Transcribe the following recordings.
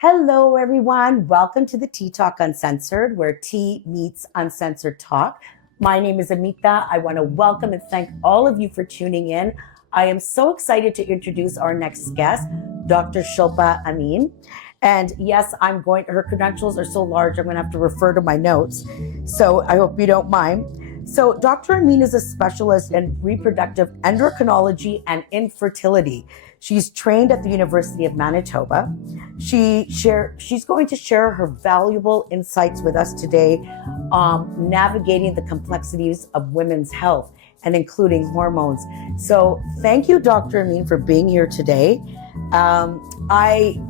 Hello, everyone. Welcome to the Tea Talk Uncensored, where tea meets uncensored talk. My name is Amita. I want to welcome and thank all of you for tuning in. I am so excited to introduce our next guest, Dr. Shilpa Amin. And yes, her credentials are so large, I'm going to have to refer to my notes. So I hope you don't mind. So Dr. Amin is a specialist in reproductive endocrinology and infertility. She's trained at the University of Manitoba. She's going to share her valuable insights with us today, navigating the complexities of women's health and including hormones. So thank you, Dr. Amin, for being here today. I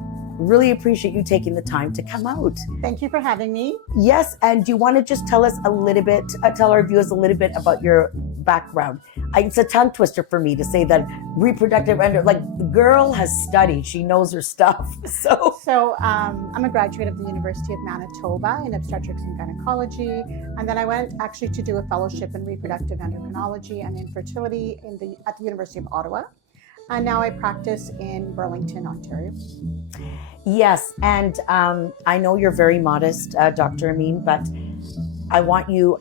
really appreciate you taking the time to come out. Thank you for having me. Yes, and do you want to just tell us a little bit, tell our viewers a little bit about your background? It's a tongue twister for me to say that reproductive the girl has studied, she knows her stuff. So I'm a graduate of the University of Manitoba in obstetrics and gynecology, and then I went actually to do a fellowship in reproductive endocrinology and infertility at the University of Ottawa. And now I practice in Burlington, Ontario. Yes, and I know you're very modest, Dr. Amin, but I want you're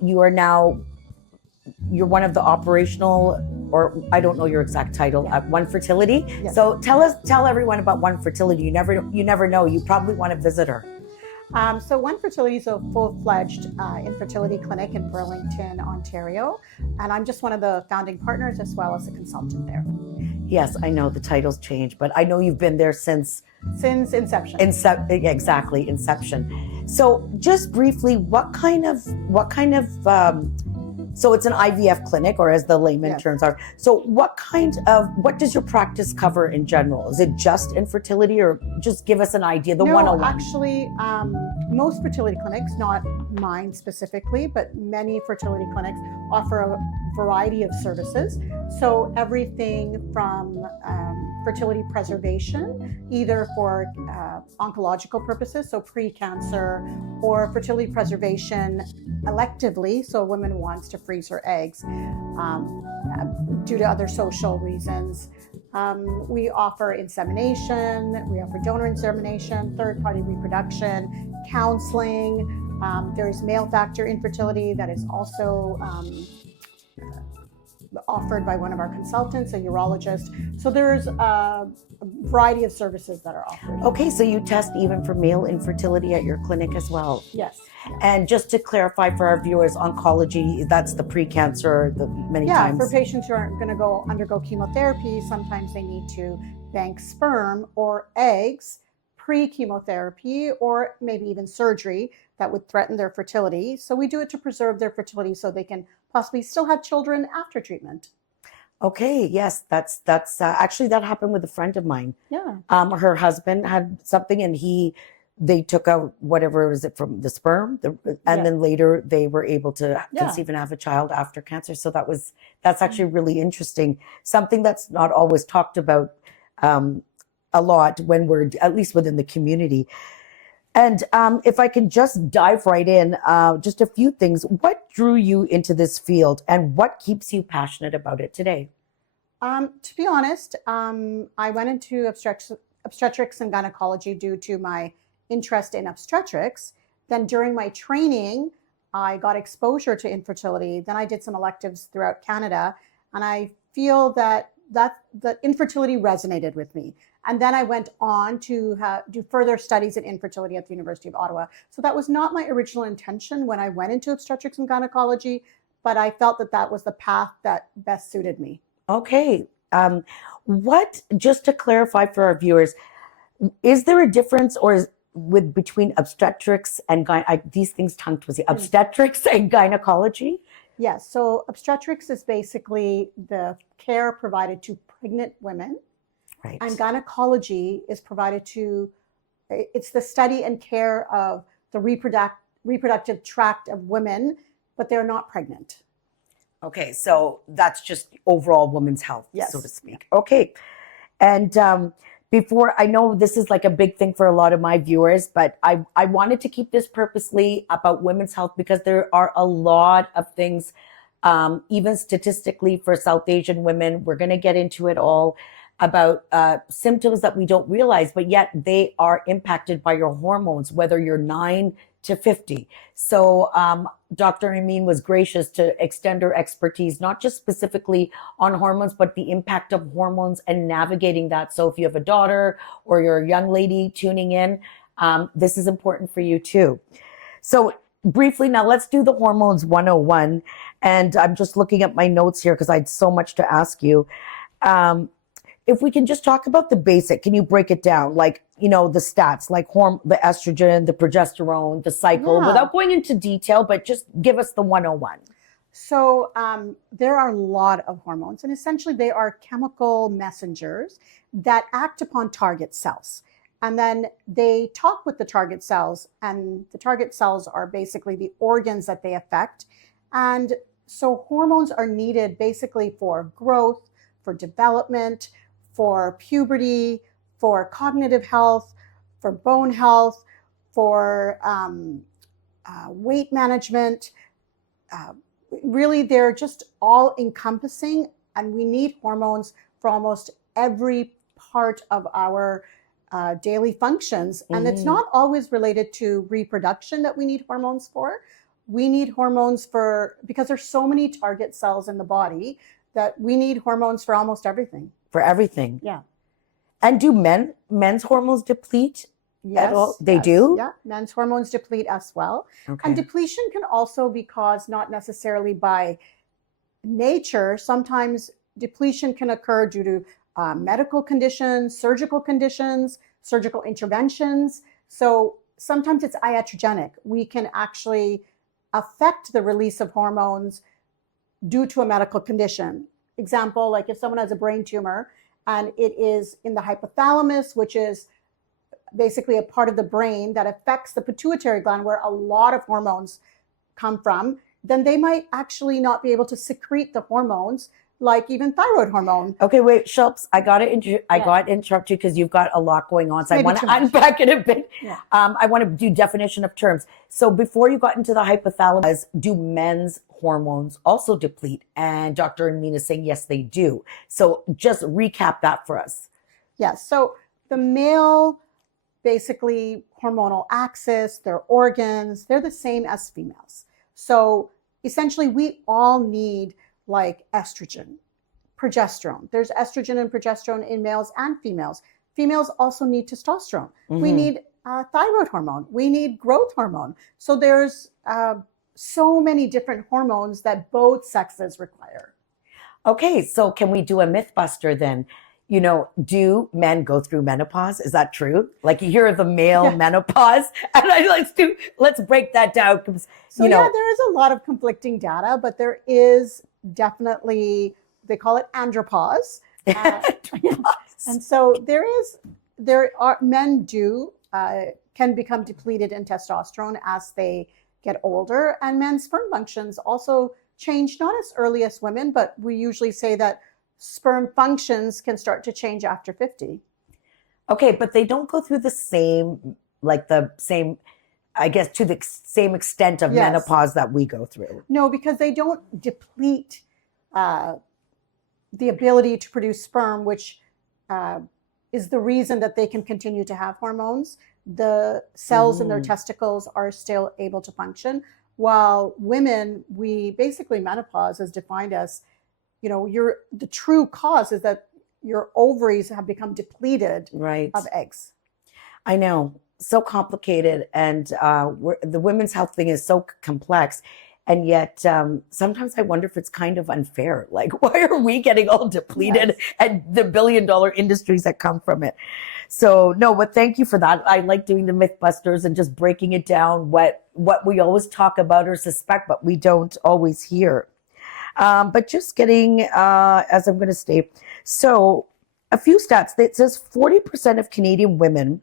one of the operational, or I don't know your exact title, at One Fertility. Yes. So tell everyone about One Fertility. You never know. You probably want to visit her. So One Fertility is a full-fledged infertility clinic in Burlington, Ontario, and I'm just one of the founding partners as well as a consultant there. Yes, I know the titles change, but I know you've been there since inception. Exactly, inception. So just briefly, what kind of so it's an IVF clinic, or as the layman terms are. So what does your practice cover in general? Is it just infertility, or just give us an idea, the 101? No, actually, most fertility clinics, not mine specifically, but many fertility clinics offer a variety of services. So everything from fertility preservation, either for oncological purposes, so pre-cancer, or fertility preservation electively, so a woman wants to freeze her eggs due to other social reasons. We offer insemination, we offer donor insemination, third-party reproduction, counseling. There's male factor infertility that is also offered by one of our consultants, a urologist. So there's a variety of services that are offered. Okay, so you test even for male infertility at your clinic as well? Yes. And just to clarify for our viewers, oncology, that's the pre-cancer, many times. Yeah, for patients who aren't going to undergo chemotherapy, sometimes they need to bank sperm or eggs pre-chemotherapy, or maybe even surgery that would threaten their fertility. So we do it to preserve their fertility so they can possibly still have children after treatment. Okay, yes, that's actually, that happened with a friend of mine. Yeah. Her husband had something, and they took out whatever was it from the sperm, and then later they were able to conceive and have a child after cancer. So that's actually really interesting. Something that's not always talked about a lot when we're, at least within the community. And if I can just dive right in, just a few things. What drew you into this field, and what keeps you passionate about it today? To be honest, I went into obstetrics and gynecology due to my interest in obstetrics. Then during my training, I got exposure to infertility. Then I did some electives throughout Canada, and I feel that infertility resonated with me. And then I went on to do further studies in infertility at the University of Ottawa. So that was not my original intention when I went into obstetrics and gynecology, but I felt that was the path that best suited me. Okay. Just to clarify for our viewers, is there a difference between obstetrics and these things tongue twisting, obstetrics and gynecology? Yes. So obstetrics is basically the care provided to pregnant women. Right. And gynecology is it's the study and care of the reproductive tract of women, but they're not pregnant. Okay, so that's just overall women's health, so to speak. Okay, and before, I know this is like a big thing for a lot of my viewers, but I wanted to keep this purposely about women's health because there are a lot of things, even statistically for South Asian women. We're going to get into it all. about symptoms that we don't realize, but yet they are impacted by your hormones, whether you're 9 to 50. So Dr. Amin was gracious to extend her expertise, not just specifically on hormones, but the impact of hormones and navigating that. So if you have a daughter or you're a young lady tuning in, this is important for you too. So briefly, now let's do the hormones 101. And I'm just looking at my notes here because I had so much to ask you. If we can just talk about the basic, can you break it down? Like, the stats, like the estrogen, the progesterone, the cycle, without going into detail, but just give us the 101. So there are a lot of hormones, and essentially they are chemical messengers that act upon target cells. And then they talk with the target cells, and the target cells are basically the organs that they affect. And so hormones are needed basically for growth, for development, for puberty, for cognitive health, for bone health, for weight management. Really, they're just all encompassing, and we need hormones for almost every part of our daily functions. And it's not always related to reproduction that we need hormones for. We need hormones because there's so many target cells in the body that we need hormones for almost everything. For everything. Yeah. And do men's hormones deplete at all? They do? Yeah, men's hormones deplete as well. Okay. And depletion can also be caused not necessarily by nature. Sometimes depletion can occur due to medical conditions, surgical interventions. So sometimes it's iatrogenic. We can actually affect the release of hormones due to a medical condition. Example, like if someone has a brain tumor and it is in the hypothalamus, which is basically a part of the brain that affects the pituitary gland where a lot of hormones come from, then they might actually not be able to secrete the hormones, like even thyroid hormone. Okay, wait, Shelps, I got to interrupt you because you've got a lot going on. So I want to unpack it a bit. Yeah. I want to do definition of terms. So before you got into the hypothalamus, do men's hormones also deplete? And Dr. Amin is saying, yes, they do. So just recap that for us. Yes. So the male, basically hormonal axis, their organs, they're the same as females. So essentially we all need like estrogen, progesterone. There's estrogen and progesterone in males and females. Females also need testosterone. We need thyroid hormone. We need growth hormone. So there's so many different hormones that both sexes require. Okay, so can we do a myth buster then? Do men go through menopause? Is that true? Like you hear the male menopause, and let's break that down. So there is a lot of conflicting data, but there is definitely, they call it andropause. And so men can become depleted in testosterone as they get older, and men's sperm functions also change, not as early as women, but we usually say that sperm functions can start to change after 50. Okay, but they don't go through the same, I guess, to the same extent of menopause that we go through. No, because they don't deplete the ability to produce sperm, which is the reason that they can continue to have hormones. The cells in their testicles are still able to function, while women, menopause is defined as, the true cause is that your ovaries have become depleted of eggs. I know, so complicated, and the women's health thing is so complex, and yet sometimes I wonder if it's kind of unfair. Like, why are we getting all depleted and the billion-dollar industries that come from it? So no, but thank you for that. I like doing the Mythbusters and just breaking it down, what we always talk about or suspect, but we don't always hear. But just getting, as I'm going to state, so a few stats. It says 40% of Canadian women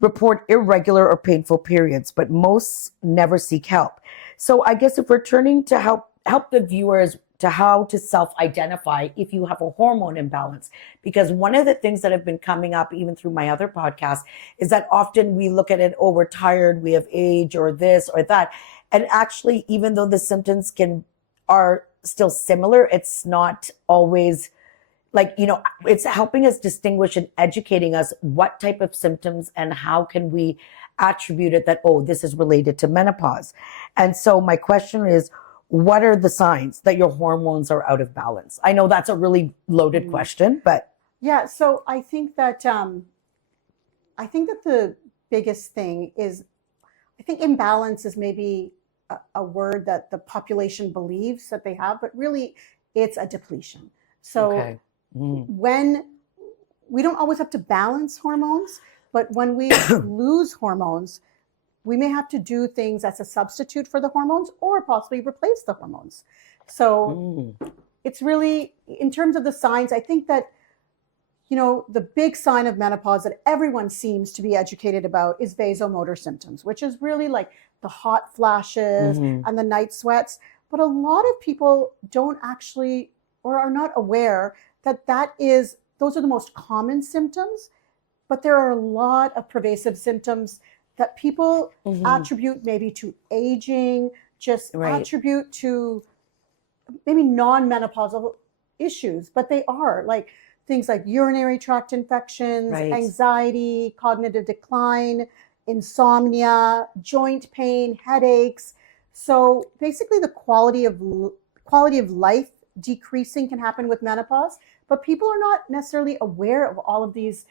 report irregular or painful periods, but most never seek help. So I guess if we're turning to help the viewers to how to self-identify if you have a hormone imbalance, because one of the things that have been coming up even through my other podcasts is that often we look at it, oh, we're tired, we have age or this or that. And actually, even though the symptoms are still similar, it's not always like, it's helping us distinguish and educating us what type of symptoms and how can we attribute it that, oh, this is related to menopause. And so my question is, what are the signs that your hormones are out of balance? I know that's a really loaded question, but yeah. So I think that the biggest thing is, I think imbalance is maybe a word that the population believes that they have, but really it's a depletion. So okay. when we don't always have to balance hormones, but when we lose hormones, we may have to do things as a substitute for the hormones or possibly replace the hormones. So it's really, in terms of the signs, I think that, the big sign of menopause that everyone seems to be educated about is vasomotor symptoms, which is really like the hot flashes and the night sweats. But a lot of people don't actually, or are not aware that those are the most common symptoms, but there are a lot of pervasive symptoms that people attribute maybe to aging, just attribute to maybe non-menopausal issues, but they are like things like urinary tract infections, anxiety, cognitive decline, insomnia, joint pain, headaches. So basically the quality of life decreasing can happen with menopause, but people are not necessarily aware of all of these,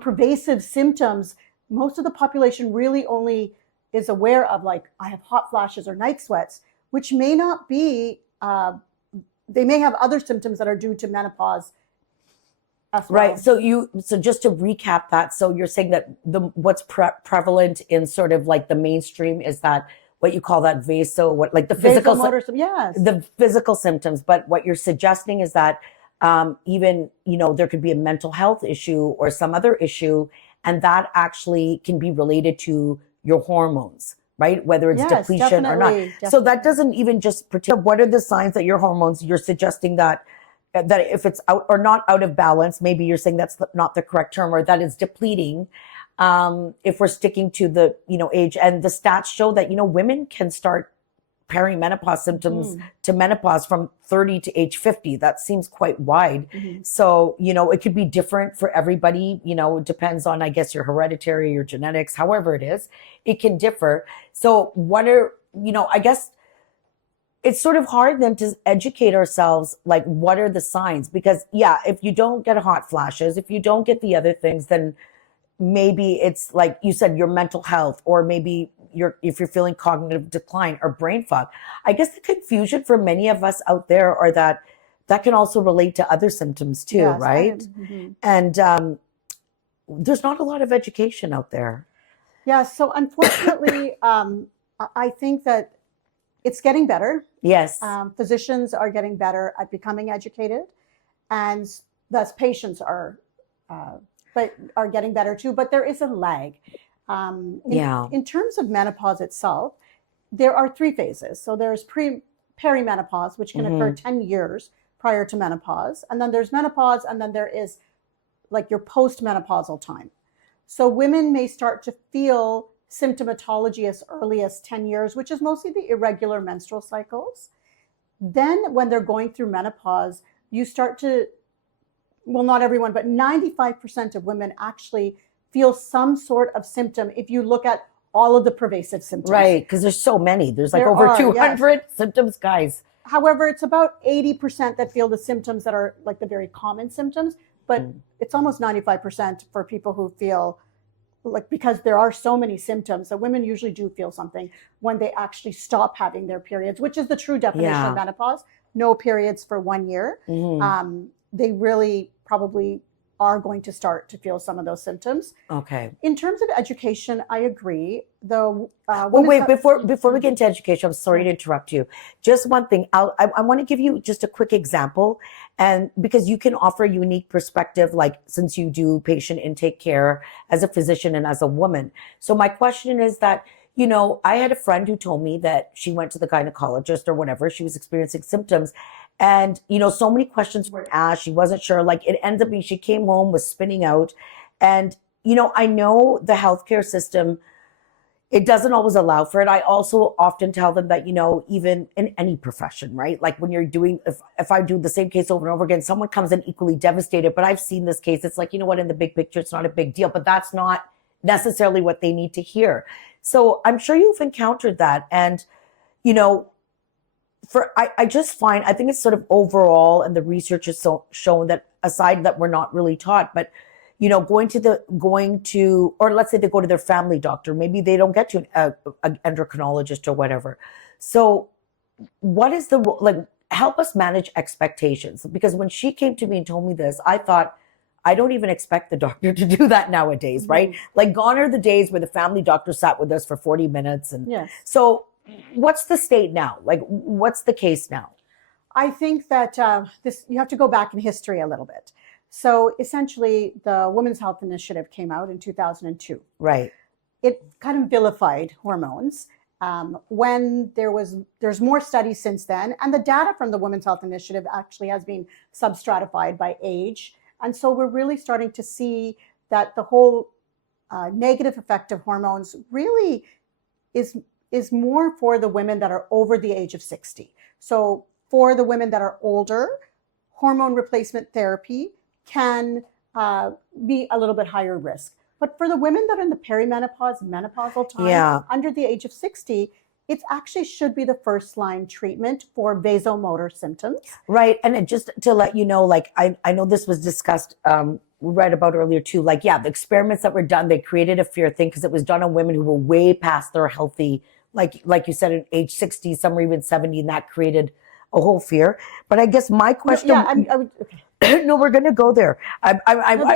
pervasive symptoms. Most of the population really only is aware of, like, I have hot flashes or night sweats, which may not be, they may have other symptoms that are due to menopause as well. Right. So just to recap that, so you're saying that what's prevalent in sort of like the mainstream is that what you call that the physical, yes, the physical symptoms. But what you're suggesting is that even, there could be a mental health issue or some other issue, and that actually can be related to your hormones, right? Whether it's depletion or not. Definitely. So that doesn't even just pertain. What are the signs that your hormones, you're suggesting that if it's out or not out of balance, maybe you're saying that's not the correct term, or that it's depleting. If we're sticking to the, age, and the stats show that, women can start perimenopause symptoms to menopause from 30 to age 50. That seems quite wide. So, it could be different for everybody. It depends on, I guess, your hereditary, your genetics, however it is, it can differ. So what are, I guess it's sort of hard then to educate ourselves, like, what are the signs? Because if you don't get hot flashes, if you don't get the other things, then maybe it's like you said, your mental health, or maybe if you're feeling cognitive decline or brain fog. I guess the confusion for many of us out there are that can also relate to other symptoms too, right? And there's not a lot of education out there. Yeah. So unfortunately, I think that it's getting better. Yes. Physicians are getting better at becoming educated, and thus patients are getting better too. But there is a lag. In terms of menopause itself, there are 3 phases. So there's perimenopause, which can occur 10 years prior to menopause. And then there's menopause, and then there is like your postmenopausal time. So women may start to feel symptomatology as early as 10 years, which is mostly the irregular menstrual cycles. Then when they're going through menopause, you start to, well, not everyone, but 95% of women actually feel some sort of symptom if you look at all of the pervasive symptoms. Right, because there's so many. There's like over 200 symptoms, guys. However, it's about 80% that feel the symptoms that are like the very common symptoms, but it's almost 95% for people who feel like, because there are so many symptoms, that women usually do feel something when they actually stop having their periods, which is the true definition of menopause. No periods for 1 year. They really probably are going to start to feel some of those symptoms. Okay. In terms of education, I agree. Though, before we get into education, I'm sorry to interrupt you. Just one thing, I want to give you just a quick example, and because you can offer a unique perspective, like since you do patient intake care as a physician and as a woman. So my question is that, I had a friend who told me that she went to the gynecologist or whatever, she was experiencing symptoms. And, so many questions were asked. She wasn't sure. Like, it ends up being, she came home, was spinning out. And, I know the healthcare system it doesn't always allow for it. I also often tell them that, even in any profession, right? Like when you're doing, if I do the same case over and over again, someone comes in equally devastated, but I've seen this case. It's like, you know what, in the big picture, it's not a big deal, but that's not necessarily what they need to hear. So I'm sure you've encountered that. And, I just find, I think it's sort of overall, and the research has shown that aside that we're not really taught, but or let's say they go to their family doctor, maybe they don't get to an endocrinologist or whatever. So what is help us manage expectations? Because when she came to me and told me this, I thought, I don't even expect the doctor to do that nowadays, right? Mm-hmm. Like gone are the days where the family doctor sat with us for 40 minutes. And yes. So what's the state now? Like, what's the case now? I think that you have to go back in history a little bit. So essentially, the Women's Health Initiative came out in 2002. Right. It kind of vilified hormones. When there's more studies since then, and the data from the Women's Health Initiative actually has been substratified by age. And so we're really starting to see that the whole negative effect of hormones really is more for the women that are over the age of 60. So for the women that are older, hormone replacement therapy can be a little bit higher risk. But for the women that are in the perimenopause, menopausal time, under the age of 60, it actually should be the first line treatment for vasomotor symptoms. Right. And just to let you know, like, I know this was discussed, we read about earlier too, like, the experiments that were done, they created a fear thing because it was done on women who were way past their healthy, like you said, at age 60, some were even 70, and that created a whole fear. But I guess my question... okay. No, we're going to go there. The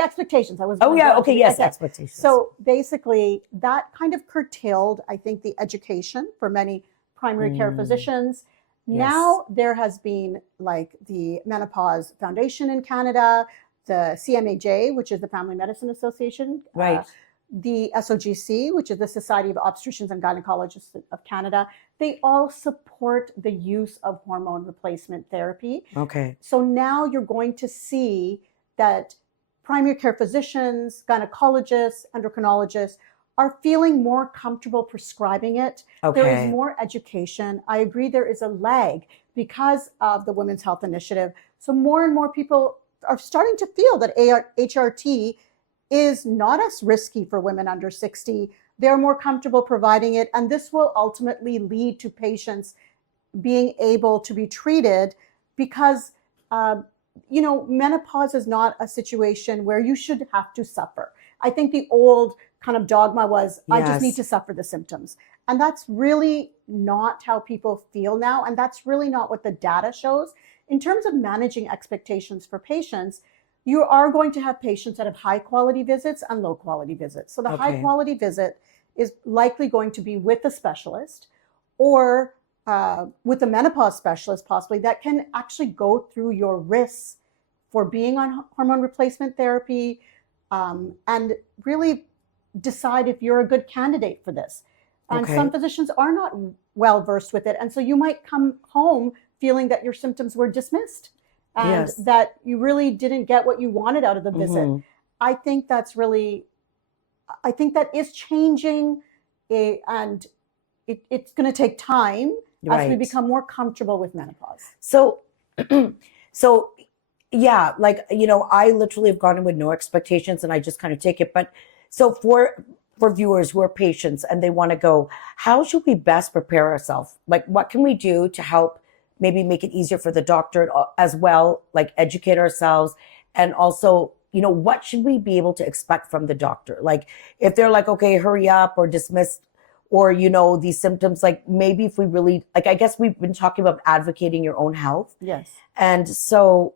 expectations. Expectations. So basically, that kind of curtailed, I think, the education for many primary care physicians. Yes. Now there has been like the Menopause Foundation in Canada, the CMAJ, which is the Family Medicine Association, right? The SOGC, which is the Society of Obstetricians and Gynecologists of Canada. They all support the use of hormone replacement therapy. Okay. So now you're going to see that primary care physicians, gynecologists, endocrinologists are feeling more comfortable prescribing it. Okay. There is more education. I agree there is a lag because of the Women's Health Initiative. So more and more people are starting to feel that HRT is not as risky for women under 60. They're more comfortable providing it. And this will ultimately lead to patients being able to be treated because, menopause is not a situation where you should have to suffer. I think the old kind of dogma was, I just need to suffer the symptoms. And that's really not how people feel now. And that's really not what the data shows. In terms of managing expectations for patients, you are going to have patients that have high quality visits and low quality visits. So the high quality visit is likely going to be with a specialist or with a menopause specialist possibly that can actually go through your risks for being on hormone replacement therapy and really decide if you're a good candidate for this. And some physicians are not well versed with it. And so you might come home feeling that your symptoms were dismissed. And that you really didn't get what you wanted out of the visit. I think that is changing, and it's going to take time as we become more comfortable with menopause. So, I literally have gone in with no expectations, and I just kind of take it. But so for viewers who are patients and they want to go, how should we best prepare ourselves? Like, what can we do to help? Maybe make it easier for the doctor as well, like educate ourselves. And also, what should we be able to expect from the doctor? Like if they're like, okay, hurry up or dismiss, or, these symptoms, like maybe if we really, like, I guess we've been talking about advocating your own health. Yes. And so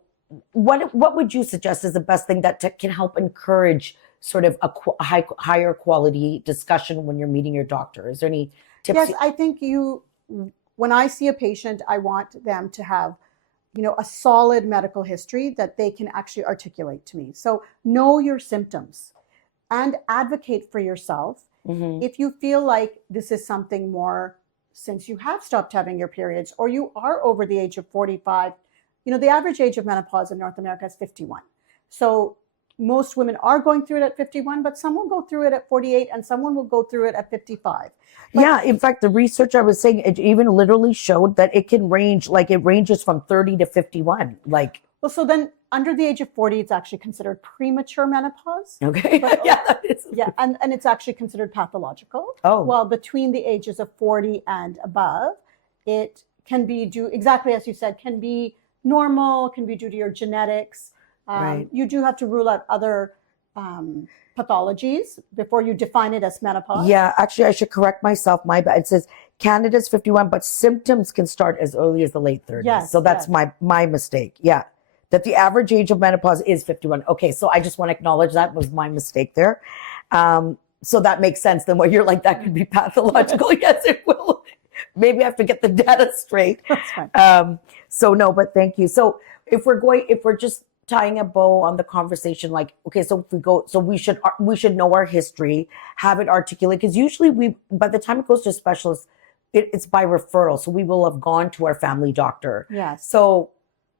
what would you suggest is the best thing that can help encourage sort of a higher quality discussion when you're meeting your doctor? Is there any tips? Yes, I think when I see a patient, I want them to have, a solid medical history that they can actually articulate to me. So know your symptoms and advocate for yourself. If you feel like this is something more, since you have stopped having your periods or you are over the age of 45, the average age of menopause in North America is 51. So most women are going through it at 51, but some will go through it at 48 and someone will go through it at 55. But yeah, in fact, the research I was saying, it even literally showed that it can range, like it ranges from 30 to 51. Like, well, so then under the age of 40, it's actually considered premature menopause. okay. But, Yeah, that is. yeah, and it's actually considered pathological. Oh. While between the ages of 40 and above, it can be due, exactly as you said, can be normal, can be due to your genetics. Right. You do have to rule out other pathologies before you define it as menopause. Yeah, actually, I should correct myself. My bad. It says Canada's 51, but symptoms can start as early as the late 30s. Yes, so that's yes. my mistake. Yeah, that the average age of menopause is 51. Okay, so I just want to acknowledge that was my mistake there. So that makes sense. Then what you're like, that could be pathological. Yes, it will. Maybe I have to get the data straight. That's fine. So no, but thank you. So if we're just tying a bow on the conversation, like, okay, so if we go, so we should know our history, have it articulate, because usually by the time it goes to a specialist, it's by referral. So we will have gone to our family doctor. Yes. So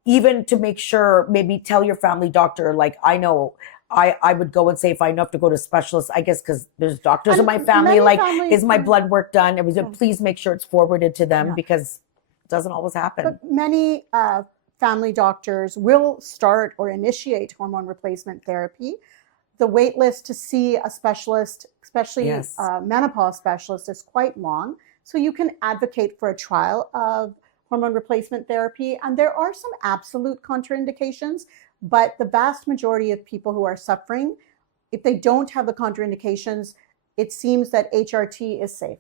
even to make sure, maybe tell your family doctor, like, I know I would go and say, if I know have to go to specialists, I guess, because there's doctors in my family, like, is my blood work done? It was, please make sure it's forwarded to them, because it doesn't always happen. But many family doctors will start or initiate hormone replacement therapy. The wait list to see a specialist, especially a menopause specialist, is quite long. So you can advocate for a trial of hormone replacement therapy. And there are some absolute contraindications, but the vast majority of people who are suffering, if they don't have the contraindications, it seems that HRT is safe.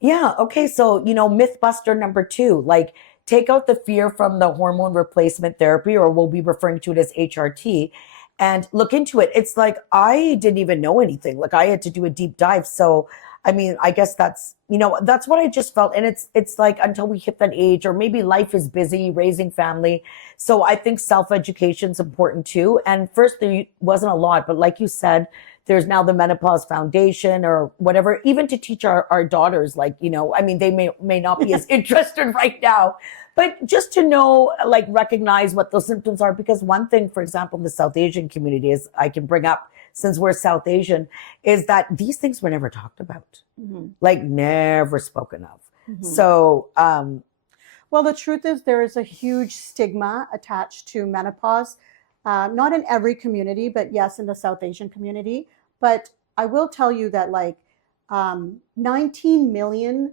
Yeah. Okay. So, myth buster number 2, like, take out the fear from the hormone replacement therapy, or we'll be referring to it as HRT, and look into it. It's like, I didn't even know anything. Like, I had to do a deep dive. So, I mean, I guess that's what I just felt. And it's like, until we hit that age, or maybe life is busy, raising family. So I think self-education is important too. And first, there wasn't a lot, but like you said, there's now the Menopause Foundation or whatever, even to teach our daughters, like, I mean, they may not be as interested right now, but just to know, like, recognize what those symptoms are. Because one thing, for example, in the South Asian community, is I can bring up, since we're South Asian, is that these things were never talked about, like, never spoken of. So, well, the truth is there is a huge stigma attached to menopause. Not in every community, but yes, in the South Asian community. But I will tell you that, like, 19 million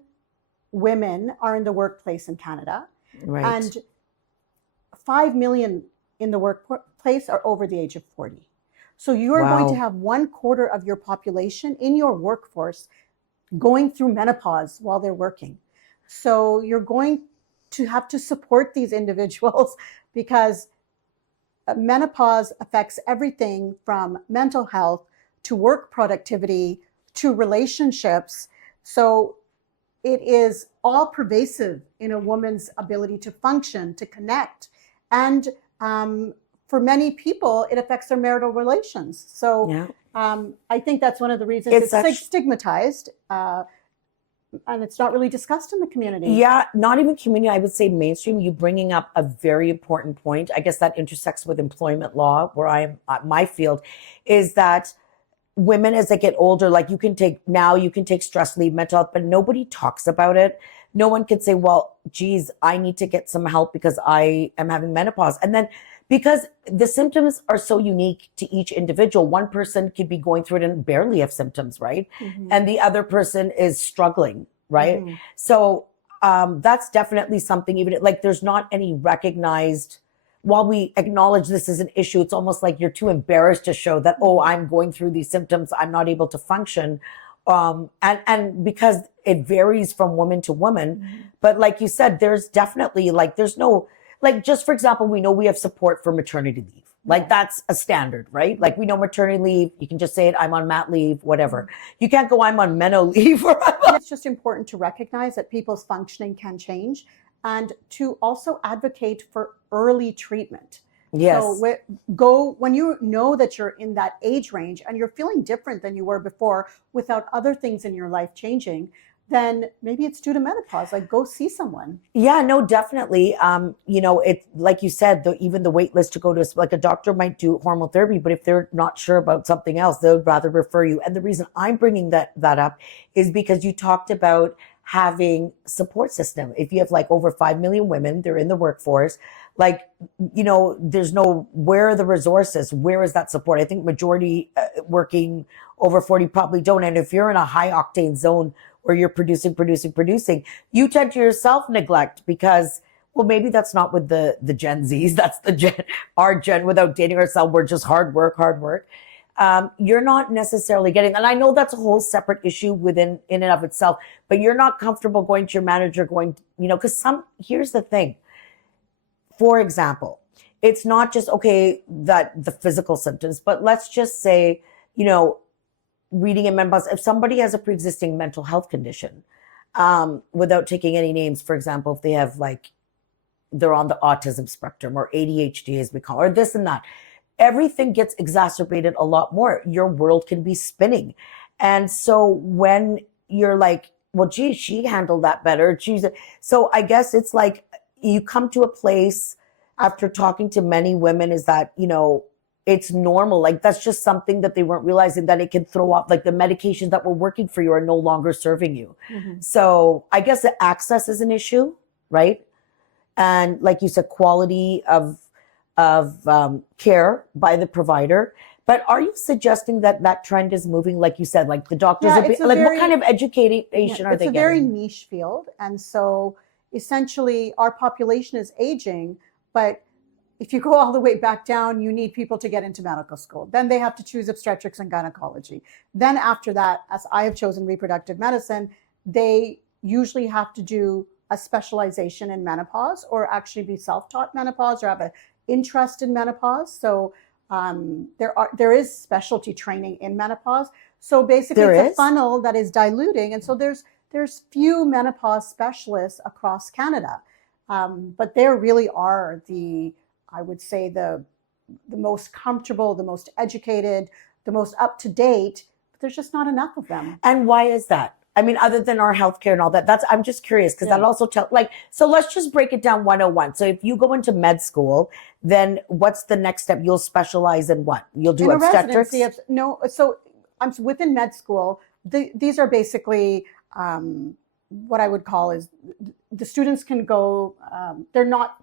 women are in the workplace in Canada. right. And 5 million in the workplace are over the age of 40. So you are going to have 1/4 of your population in your workforce going through menopause while they're working. So you're going to have to support these individuals, because menopause affects everything from mental health to work productivity to relationships. So it is all pervasive in a woman's ability to function, to connect. And for many people, it affects their marital relations. So I think that's one of the reasons it's stigmatized. And it's not really discussed in the community. Yeah, not even community. I would say mainstream. You bringing up a very important point. I guess that intersects with employment law, where I am, my field, is that women, as they get older, like, you can take stress leave, mental health, but nobody talks about it. No one can say, well, geez, I need to get some help because I am having menopause. And then, because the symptoms are so unique to each individual, one person could be going through it and barely have symptoms, right? And the other person is struggling, right? So that's definitely something, even like, there's not any recognized, while we acknowledge this is an issue, it's almost like you're too embarrassed to show that, oh, I'm going through these symptoms, I'm not able to function. And because it varies from woman to woman. But like you said, there's definitely, like, there's no, like, just for example, we know we have support for maternity leave. Like, that's a standard, right? Like, we know maternity leave, you can just say it, I'm on mat leave, whatever. You can't go, I'm on meno leave. Or it's just important to recognize that people's functioning can change, and to also advocate for early treatment. Yes. So when you know that you're in that age range and you're feeling different than you were before, without other things in your life changing, then maybe it's due to menopause. Like, go see someone. Yeah, no, definitely. It, like you said, even the wait list to go to, like, a doctor might do hormone therapy, but if they're not sure about something else, they would rather refer you. And the reason I'm bringing that up is because you talked about having support system. If you have like over 5 million women, they're in the workforce, like, there's where are the resources? Where is that support? I think majority working over 40 probably don't. And if you're in a high octane zone where you're producing, you tend to yourself neglect because, well, maybe that's not with the Gen Zs. That's our gen without dating ourselves. We're just hard work. You're not necessarily getting, and I know that's a whole separate issue in and of itself, but you're not comfortable going to your manager because here's the thing. For example, it's not just, that the physical symptoms, but let's just say, reading in menopause, if somebody has a pre-existing mental health condition, without taking any names, for example, if they have they're on the autism spectrum or ADHD as we call it, or this and that, everything gets exacerbated a lot more. Your world can be spinning. And so when you're like, well, gee, she handled that better. So I guess it's like you come to a place after talking to many women is that, it's normal. Like, that's just something that they weren't realizing, that it can throw off, like the medications that were working for you are no longer serving you. Mm-hmm. So I guess the access is an issue, right? And like you said, quality of care by the provider. But are you suggesting that trend is moving, like you said, like the doctors what kind of education are they getting? It's a very niche field. And so essentially our population is aging, but if you go all the way back down, you need people to get into medical school. Then they have to choose obstetrics and gynecology. Then after that, as I have chosen reproductive medicine, they usually have to do a specialization in menopause, or actually be self-taught menopause, or have an interest in menopause. So there is specialty training in menopause. So basically it's a funnel that is diluting. And so there's few menopause specialists across Canada. But there really are I would say the most comfortable, the most educated, the most up-to-date, but there's just not enough of them. And why is that? I mean, other than our healthcare and all that, I'm just curious because that also so let's just break it down 101. So if you go into med school, then what's the next step? You'll specialize in what? You'll do obstetrics? So I'm within med school. These are basically what I would call is the students can go, they're not,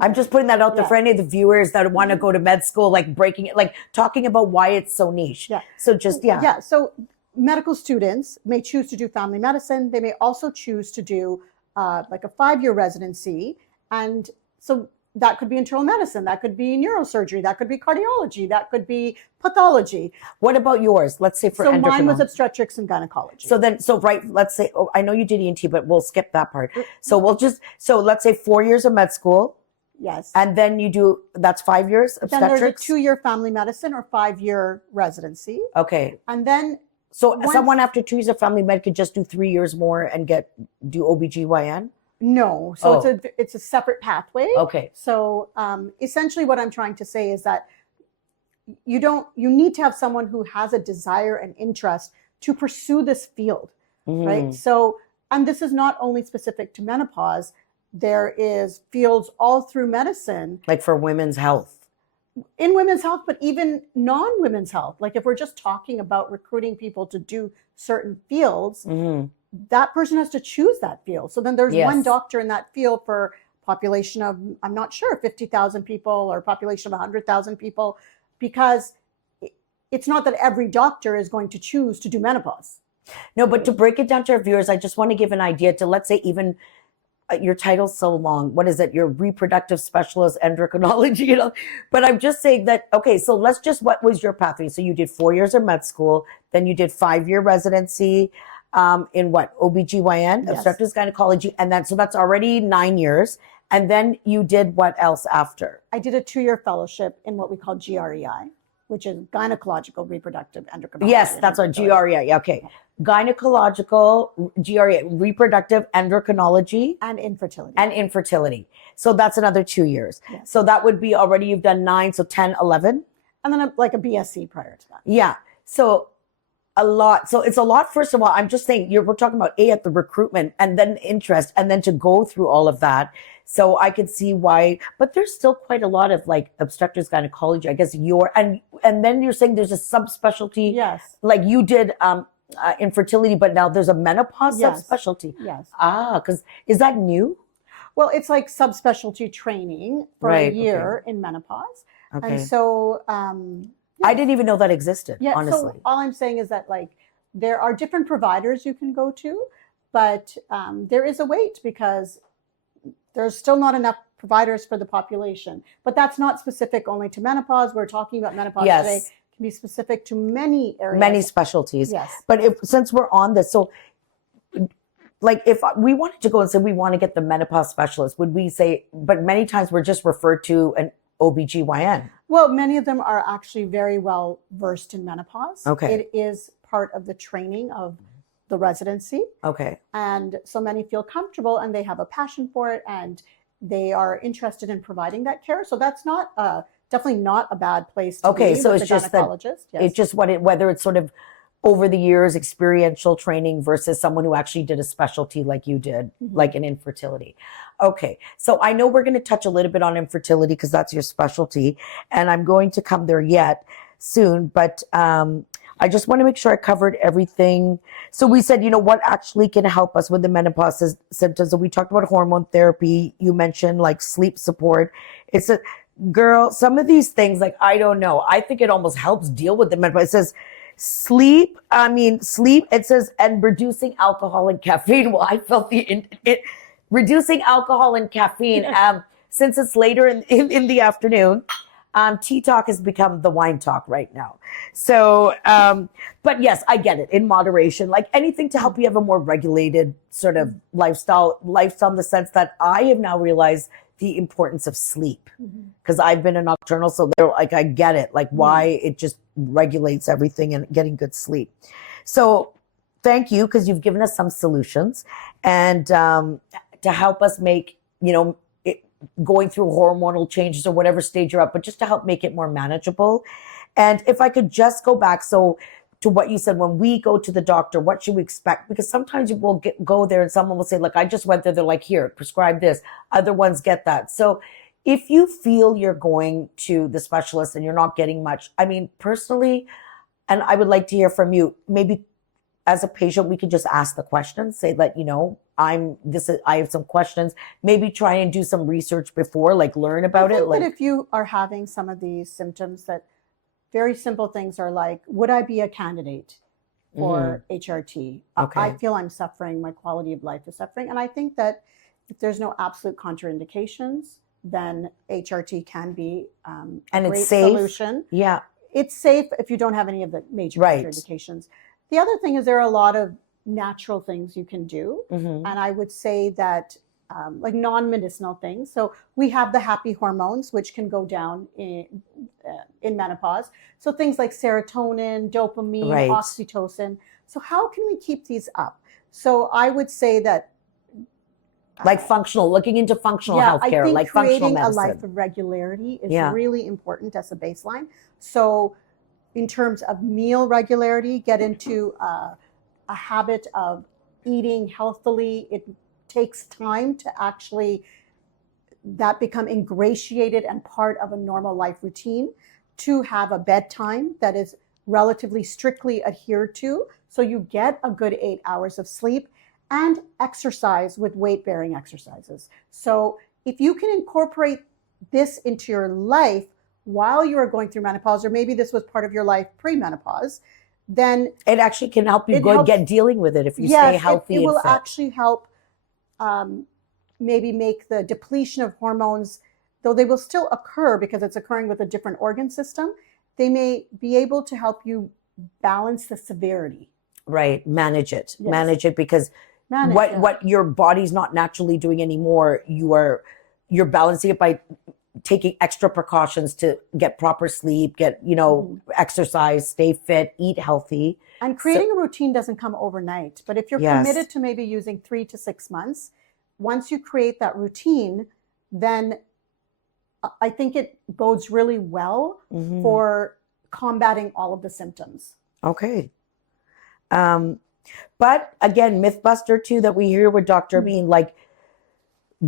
I'm just putting that out there for any of the viewers that want to go to med school, like breaking it, like talking about why it's so niche. Yeah. So just, So medical students may choose to do family medicine. They may also choose to do like a 5-year residency. And so that could be internal medicine. That could be neurosurgery. That could be cardiology. That could be pathology. What about yours? Let's say for So mine was obstetrics and gynecology. Let's say, I know you did ENT, but we'll skip that part. So let's say 4 years of med school. Yes. And then that's 5 years obstetrics? Then there's a 2-year family medicine or 5-year residency. Okay. And then someone after 2 years of family med could just do 3 years more and do OBGYN? No. So it's a separate pathway. Okay. So essentially what I'm trying to say is that you need to have someone who has a desire and interest to pursue this field, right? So, and this is not only specific to menopause. There is fields all through medicine. Like for women's health. In women's health, but even non-women's health. Like if we're just talking about recruiting people to do certain fields, that person has to choose that field. So then there's one doctor in that field for population of, I'm not sure, 50,000 people or population of 100,000 people, because it's not that every doctor is going to choose to do menopause. No, but to break it down to our viewers, I just want to give an idea to, let's say, even your title's so long. What is it? Your reproductive specialist, endocrinology, But I'm just saying that, okay, so what was your pathway? So you did 4 years of med school, then you did 5-year residency in what? OBGYN, obstetrics gynecology, and then, so that's already 9 years. And then you did what else after? I did a 2-year fellowship in what we call GREI, which is gynecological reproductive endocrinology. Yes, that's what GREI. Okay. Gynecological, GREI, reproductive endocrinology. And infertility. So that's another 2 years. Yes. So that would be already, you've done 9, so 10, 11. And then like a BSc prior to that. Yeah. So A lot. So it's a lot. First of all, I'm just saying we're talking about at the recruitment and then interest and then to go through all of that. So I could see why, but there's still quite a lot of like obstetrics gynecology. I guess and then you're saying there's a subspecialty. Yes. Like you did infertility, but now there's a menopause Yes. subspecialty. Yes. Because is that new? Well, it's like subspecialty training for Right, a year in menopause. Okay. And so, I didn't even know that existed, yeah, honestly. so all I'm saying is that like there are different providers you can go to, but there is a wait because there's still not enough providers for the population. But that's not specific only to menopause. We're talking about menopause Yes. today. It can be specific to many areas. Many specialties. Yes. But since we're on this, so like if we wanted to go and say we want to get the menopause specialist, would we say, but many times we're just referred to an OBGYN. Well, many of them are actually very well versed in menopause. Okay. It is part of the training of the residency. Okay. And so many feel comfortable and they have a passion for it and they are interested in providing that care. So that's not definitely not a bad place to Okay, be so with it's the just that gynecologist. it's just whether it's sort of over the years experiential training versus someone who actually did a specialty like you did, like in infertility. Okay, so I know we're going to touch a little bit on infertility because that's your specialty, and I'm going to come there yet soon, but I just want to make sure I covered everything. So we said, what actually can help us with the menopause symptoms. So we talked about hormone therapy. You mentioned like sleep support. It's a girl, some of these things, like, I don't know. I think it almost helps deal with the menopause. It says sleep, it says, and reducing alcohol and caffeine. Well, I felt reducing alcohol and caffeine, since it's later in the afternoon. Tea talk has become the wine talk right now. So, but yes, I get it in moderation, like anything to help you have a more regulated sort of lifestyle in the sense that I have now realized the importance of sleep because I've been a nocturnal. So they're like, I get it, like why it just regulates everything and getting good sleep. So thank you, because you've given us some solutions and to help us make, going through hormonal changes or whatever stage you're up, but just to help make it more manageable. And if I could just go back, so to what you said, when we go to the doctor, what should we expect? Because sometimes you will go there and someone will say, look, I just went there. They're like, here, prescribe this. Other ones get that. So if you feel you're going to the specialist and you're not getting much, I mean, personally, and I would like to hear from you, maybe as a patient, we could just ask the questions, say that, I have some questions, maybe try and do some research before, like learn about I it. think Like that if you are having some of these symptoms, that very simple things are like, would I be a candidate for HRT? Okay. I feel I'm suffering, my quality of life is suffering. And I think that if there's no absolute contraindications, then HRT can be and a great it's safe. solution. Yeah. It's safe if you don't have any of the major Right. contraindications. The other thing is there are a lot of natural things you can do. And I would say that like non-medicinal things. So we have the happy hormones, which can go down in menopause. So things like serotonin, dopamine, Right. oxytocin. So how can we keep these up? So I would say that Like looking into functional I healthcare, think like functional creating a medicine. life of regularity is Yeah. really important as a baseline. So in terms of meal regularity, get into a habit of eating healthily. It takes time to actually that become ingratiated and part of a normal life routine, to have a bedtime that is relatively strictly adhered to, so you get a good 8 hours of sleep, and exercise with weight-bearing exercises. So if you can incorporate this into your life while you are going through menopause, or maybe this was part of your life pre-menopause, then it actually can help you get dealing with it if you stay healthy. It will and fit. actually help maybe make the depletion of hormones, though they will still occur because it's occurring with a different organ system, they may be able to help you balance the severity. Right. Manage it. Yes. Manage it, because what your body's not naturally doing anymore, you're balancing it by taking extra precautions to get proper sleep, get, exercise, stay fit, eat healthy. And creating a routine doesn't come overnight. But if you're committed to maybe using 3 to 6 months, once you create that routine, then I think it bodes really well for combating all of the symptoms. Okay. But again, Mythbuster too, that we hear with Dr. Amin, like,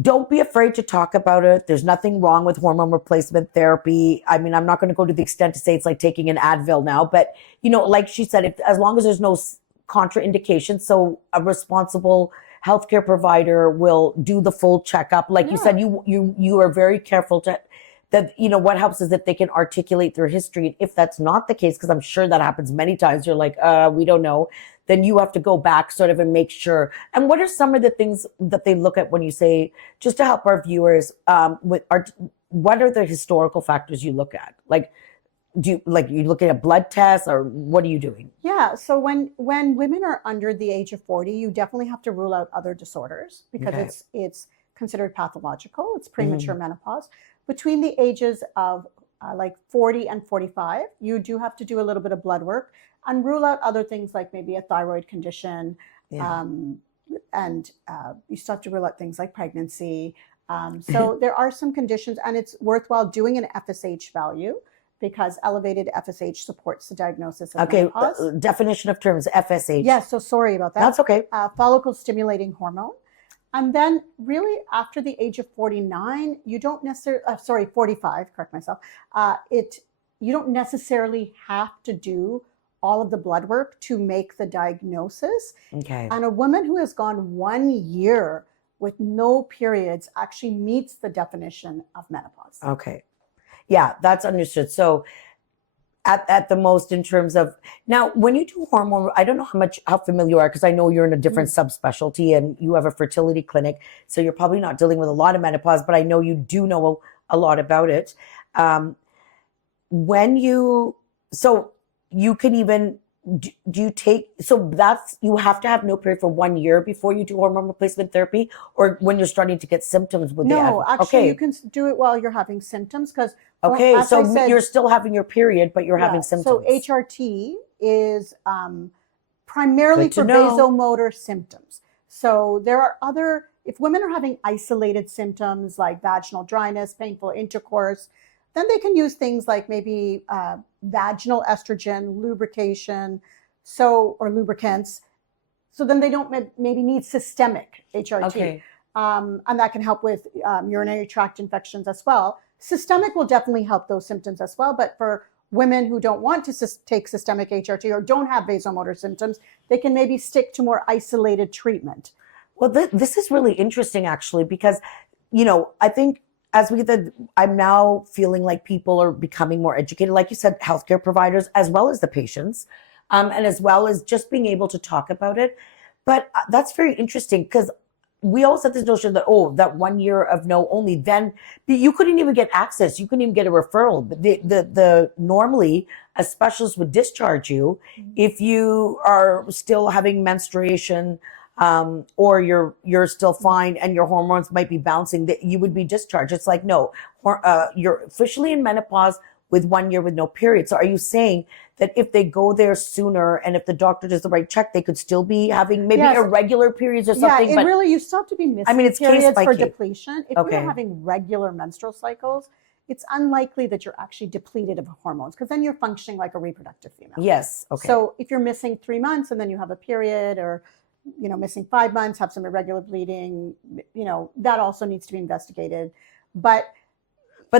don't be afraid to talk about it. There's nothing wrong with hormone replacement therapy. I mean, I'm not going to go to the extent to say it's like taking an Advil now, but like she said, as long as there's no contraindication, so a responsible healthcare provider will do the full checkup. Like you said, you are very careful to that. What helps is if they can articulate their history. And if that's not the case, because I'm sure that happens many times, you're like, we don't know. Then you have to go back sort of and make sure. And what are some of the things that they look at when you say, just to help our viewers, what are the historical factors you look at? Like, you looking at blood tests, or what are you doing? Yeah. So when women are under the age of 40, you definitely have to rule out other disorders because it's considered pathological. It's premature menopause. Between the ages of like 40 and 45, you do have to do a little bit of blood work and rule out other things like maybe a thyroid condition. And you still have to rule out things like pregnancy. So there are some conditions, and it's worthwhile doing an FSH value because elevated FSH supports the diagnosis of menopause. Definition of terms, FSH. Yes, so sorry about that. That's okay. Follicle stimulating hormone. And then really after the age of 49, you don't necessarily, 45, correct myself, you don't necessarily have to do all of the blood work to make the diagnosis. Okay. And a woman who has gone 1 year with no periods actually meets the definition of menopause. Okay. Yeah, that's understood. So at the most, in terms of, now when you do hormone, I don't know how familiar you are, because I know you're in a different subspecialty and you have a fertility clinic, so you're probably not dealing with a lot of menopause, but I know you do know a lot about it. So you can even, do you take, so that's, you have to have no period for 1 year before you do hormone replacement therapy, or when you're starting to get symptoms with actually you can do it while you're having symptoms, because so you're still having your period, but you're having symptoms. So HRT is primarily for vasomotor symptoms. So there are if women are having isolated symptoms like vaginal dryness, painful intercourse, then they can use things like maybe vaginal estrogen, lubrication, or lubricants. So then they don't maybe need systemic HRT. Okay. And that can help with urinary tract infections as well. Systemic will definitely help those symptoms as well. But for women who don't want to take systemic HRT or don't have vasomotor symptoms, they can maybe stick to more isolated treatment. Well, this is really interesting, actually, because, I think I'm now feeling like people are becoming more educated, like you said, healthcare providers, as well as the patients, and as well as just being able to talk about it. But that's very interesting, because we always had this notion that, that 1 year of no only, then you couldn't even get access. You couldn't even get a referral. But normally a specialist would discharge you if you are still having menstruation, or you're still fine and your hormones might be bouncing, that you would be discharged. It's like, no, you're officially in menopause with 1 year with no period. So are you saying that if they go there sooner and if the doctor does the right check, they could still be having maybe irregular periods or something? Yeah, you still have to be missing it's periods case by for case. depletion. If you're having regular menstrual cycles, it's unlikely that you're actually depleted of hormones, because then you're functioning like a reproductive female. Yes. Okay. So if you're missing 3 months and then you have a period, or missing 5 months, have some irregular bleeding, that also needs to be investigated. But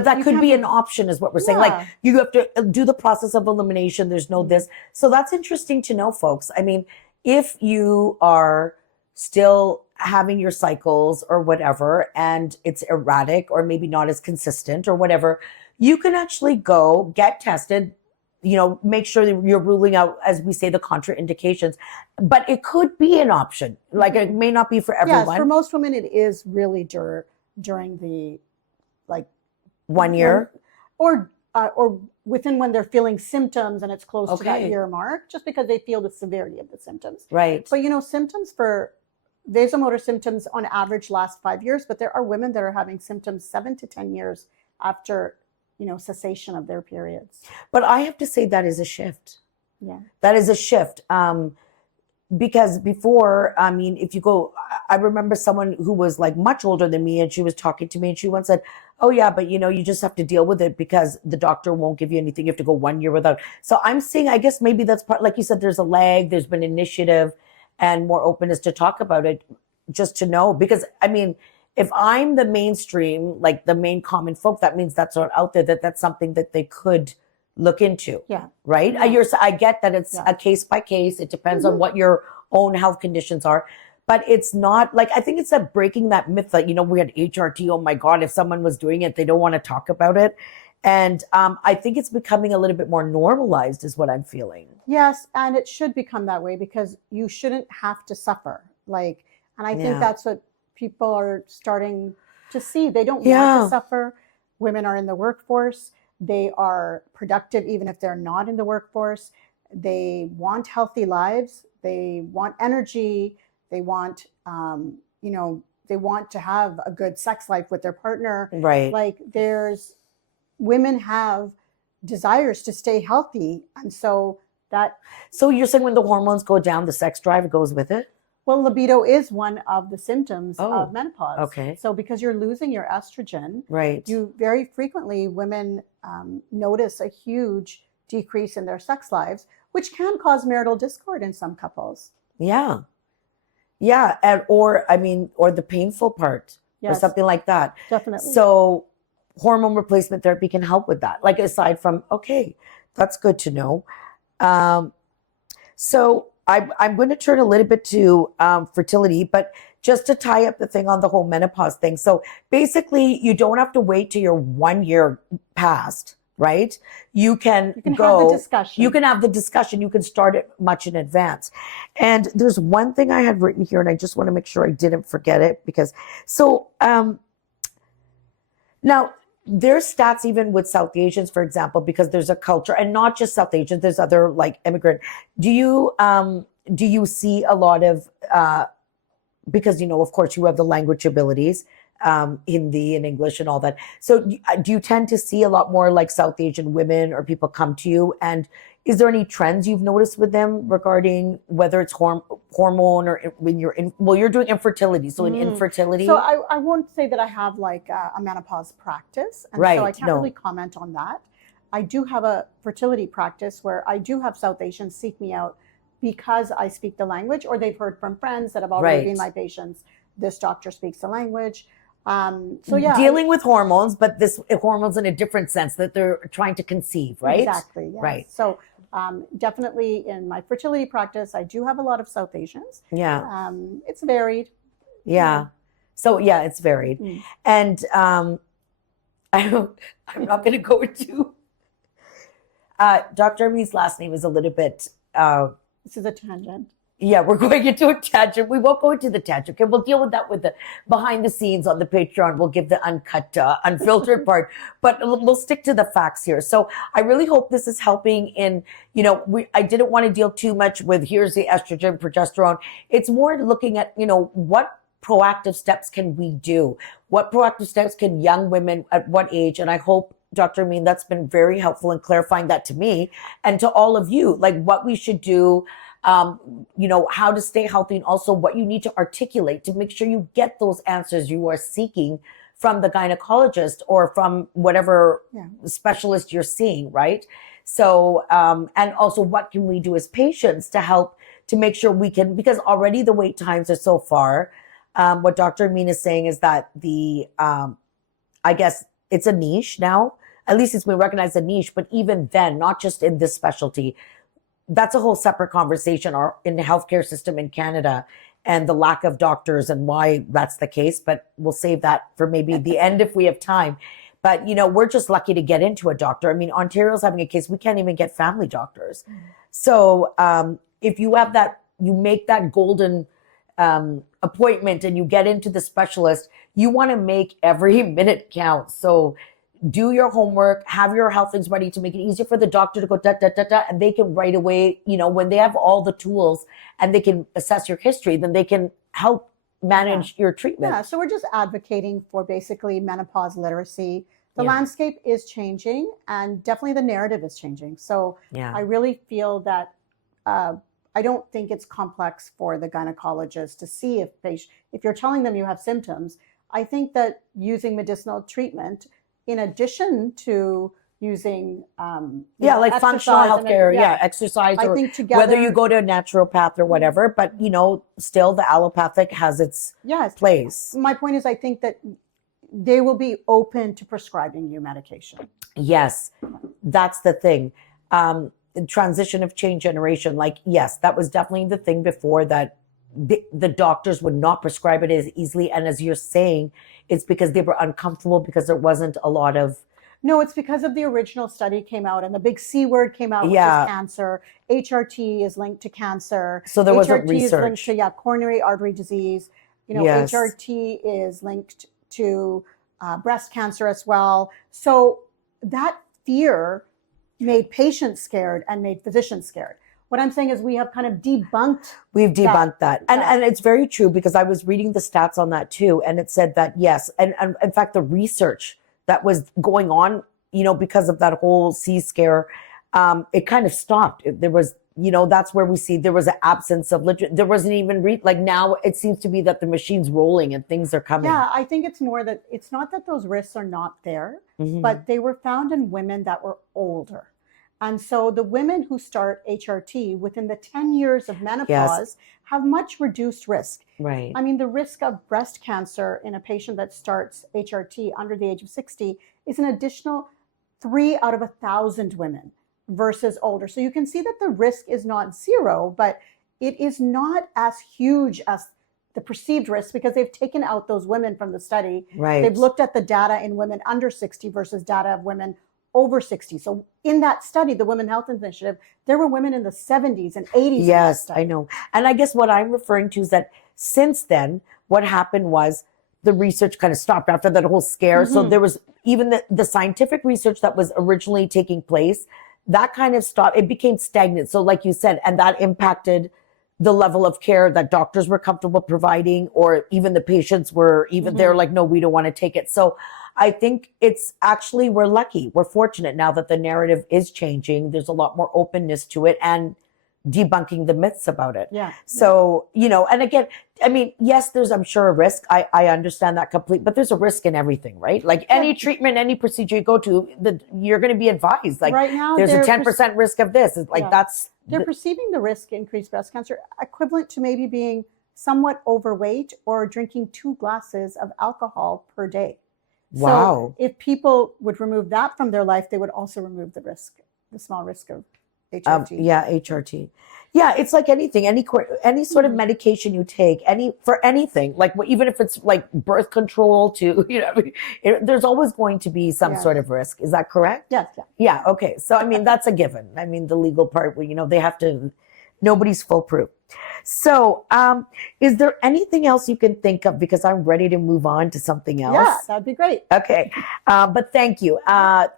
that could be an option, is what we're saying. Like, you have to do the process of elimination. There's no this. So that's interesting to know, folks. I mean, if you are still having your cycles or whatever, and it's erratic or maybe not as consistent or whatever, you can actually go get tested, make sure that you're ruling out, as we say, the contraindications. But it could be an option. Like, it may not be for everyone. Yes, for most women, it is really during the 1 year, or within when they're feeling symptoms and it's close to that year mark, just because they feel the severity of the symptoms. Right. But symptoms for vasomotor symptoms on average last 5 years, but there are women that are having symptoms 7 to 10 years after cessation of their periods. But I have to say that is a shift. Yeah. That is a shift. because before, I mean, if you go, I remember someone who was like much older than me, and she was talking to me, and she once said, "Oh yeah, but you just have to deal with it because the doctor won't give you anything. You have to go 1 year without." So I'm seeing, I guess maybe that's part, like you said, there's a lag, there's been initiative and more openness to talk about it, just to know. Because I mean, if I'm the mainstream, like the main common folk, that means that's not out there, that's something that they could look into. Yeah. Right. Yeah. I get that it's Yeah. a case by case. It depends on what your own health conditions are. But it's not like, I think it's that breaking that myth that, we had HRT. Oh my God, if someone was doing it, they don't want to talk about it. And I think it's becoming a little bit more normalized is what I'm feeling. Yes. And it should become that way because you shouldn't have to suffer. Like, and I think that's what people are starting to see. They don't want to suffer. Women are in the workforce. They are productive even if they're not in the workforce. They want healthy lives. They want energy. They want, they want to have a good sex life with their partner. Right. Like women have desires to stay healthy. And so you're saying when the hormones go down, the sex drive goes with it? Well, libido is one of the symptoms of menopause. Okay. So because you're losing your estrogen, right, you very frequently, women notice a huge decrease in their sex lives, which can cause marital discord in some couples. Yeah. Yeah. Or the painful part or something like that. Definitely. So hormone replacement therapy can help with that. Like aside from, okay, that's good to know. So I'm going to turn a little bit to fertility, but just to tie up the thing on the whole menopause thing. So basically, you don't have to wait till you're 1 year past, right? You can go. Have the discussion. You can have the discussion. You can start it much in advance. And there's one thing I had written here, and I just want to make sure I didn't forget it because now. There's stats even with South Asians, for example, because there's a culture, and not just South Asians, there's other like immigrant. Do you see a lot of, because, of course you have the language abilities, Hindi and English and all that. So do you tend to see a lot more like South Asian women or people come to you? And is there any trends you've noticed with them regarding whether it's hormone or when you're doing infertility? So in infertility. So I won't say that I have like a menopause practice. And so I can't really comment on that. I do have a fertility practice where I do have South Asians seek me out because I speak the language, or they've heard from friends that have already been my patients. This doctor speaks the language. Dealing with hormones, but this hormones in a different sense that they're trying to conceive, right? Exactly. Yes. Right. So definitely in my fertility practice, I do have a lot of South Asians. Yeah. It's varied. Yeah. So yeah, it's varied. And I'm not going to go into Dr. Amin's last name is a little bit. This is a tangent. Yeah, we're going into a tangent. We won't go into the tangent. Okay, we'll deal with that with the behind the scenes on the Patreon. We'll give the uncut, unfiltered part, but we'll stick to the facts here. So I really hope this is helping in, I didn't want to deal too much with here's the estrogen, progesterone. It's more looking at, what proactive steps can we do? What proactive steps can young women at what age? And I hope, Dr. Amin, that's been very helpful in clarifying that to me and to all of you, like what we should do, how to stay healthy, and also what you need to articulate to make sure you get those answers you are seeking from the gynecologist or from whatever specialist you're seeing, right? So, and also what can we do as patients to help to make sure we can, because already the wait times are so far. What Dr. Amin is saying is that I guess it's a niche now. At least it's been recognized a niche, but even then, not just in this specialty, that's a whole separate conversation in the healthcare system in Canada and the lack of doctors and why that's the case. But we'll save that for maybe the end if we have time. But, we're just lucky to get into a doctor. I mean, Ontario's having a case. We can't even get family doctors. So if you have that, you make that golden appointment and you get into the specialist, you want to make every minute count. So do your homework, have your health things ready to make it easier for the doctor to go and they can right away, when they have all the tools and they can assess your history, then they can help manage your treatment. Yeah, so we're just advocating for basically menopause literacy. The landscape is changing and definitely the narrative is changing. So I really feel that I don't think it's complex for the gynecologist to see if you're telling them you have symptoms. I think that using medicinal treatment in addition to using like functional healthcare, exercise, I or think together, whether you go to a naturopath or whatever, but still the allopathic has its place. My point is, I think that they will be open to prescribing you medication. Yes, that's the thing. Transition of change generation, yes, that was definitely the thing before, that the doctors would not prescribe it as easily. And as you're saying, it's because they were uncomfortable because there wasn't a lot of. No, it's because of the original study came out and the big C word came out, which is cancer. HRT is linked to cancer. So there wasn't HRT research. Is linked to coronary artery disease. HRT is linked to breast cancer as well. So that fear made patients scared and made physicians scared. What I'm saying is we have kind of debunked. We've debunked that. And it's very true, because I was reading the stats on that too. And it said that, yes. And in fact, the research that was going on, because of that whole C scare, it kind of stopped. There was, that's where we see there was an absence of literature. There wasn't even now it seems to be that the machine's rolling and things are coming. Yeah, I think it's more that it's not that those risks are not there, but they were found in women that were older. And so the women who start HRT within the 10 years of menopause have much reduced risk. Right. I mean, the risk of breast cancer in a patient that starts HRT under the age of 60 is an additional 3 out of 1,000 women versus older. So you can see that the risk is not zero, but it is not as huge as the perceived risk, because they've taken out those women from the study. Right. They've looked at the data in women under 60 versus data of women over 60. So in that study, the Women Health Initiative, there were women in the 70s and 80s. Yes, I know. And I guess what I'm referring to is that since then, what happened was the research kind of stopped after that whole scare. So there was even the scientific research that was originally taking place, that kind of stopped. It became stagnant. So like you said, and that impacted the level of care that doctors were comfortable providing, or even the patients were they're like, no, we don't want to take it. So I think it's actually, we're lucky. We're fortunate now that the narrative is changing. There's a lot more openness to it and debunking the myths about it. Yeah. So, and again, I mean, yes, there's, I'm sure, a risk. I understand that completely, but there's a risk in everything, right? Like any treatment, any procedure you go to, you're going to be advised. Like right now, there's a 10% risk of this. It's like they're perceiving the risk increased breast cancer equivalent to maybe being somewhat overweight or drinking 2 glasses of alcohol per day. Wow. So if people would remove that from their life, they would also remove the small risk of HRT. HRT. Yeah, it's like anything, any sort of medication you take, for anything, like even if it's like birth control to, there's always going to be some sort of risk. Is that correct? Yes. Yeah. Okay. So, I mean, that's a given. I mean, the legal part, they have to, nobody's foolproof. So, is there anything else you can think of? Because I'm ready to move on to something else. Yeah, that'd be great. Okay. But thank you.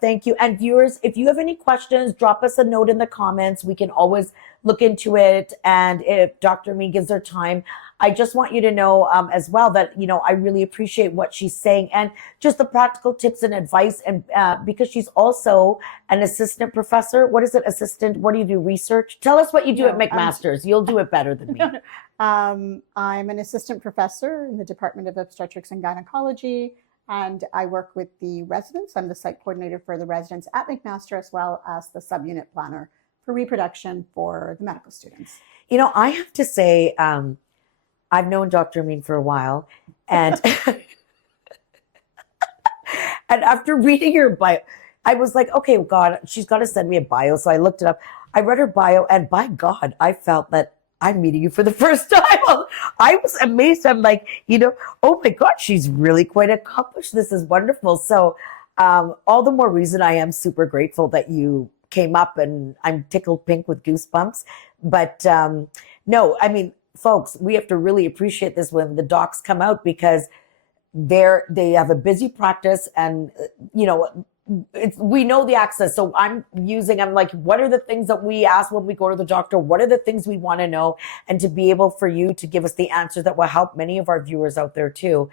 Thank you. And viewers, if you have any questions, drop us a note in the comments. We can always look into it. And if Dr. Amin gives her time, I just want you to know as well that, I really appreciate what she's saying and just the practical tips and advice. And because she's also an assistant professor. What is it? Assistant? What do you do? Research? Tell us what you do at McMaster's. You'll do it better than me. I'm an assistant professor in the Department of Obstetrics and Gynecology, and I work with the residents. I'm the site coordinator for the residents at McMaster, as well as the subunit planner for reproduction for the medical students. I have to say, I've known Dr. Amin for a while, and and after reading her bio, I was like, okay, God, she's got to send me a bio. So I looked it up. I read her bio, and by God, I felt that I'm meeting you for the first time. I was amazed. I'm like, oh my God, she's really quite accomplished. This is wonderful. So all the more reason I am super grateful that you came up, and I'm tickled pink with goosebumps. But no, I mean, folks, we have to really appreciate this when the docs come out, because they have a busy practice, and we know the access. So I'm like, what are the things that we ask when we go to the doctor? What are the things we want to know? And to be able for you to give us the answers that will help many of our viewers out there too.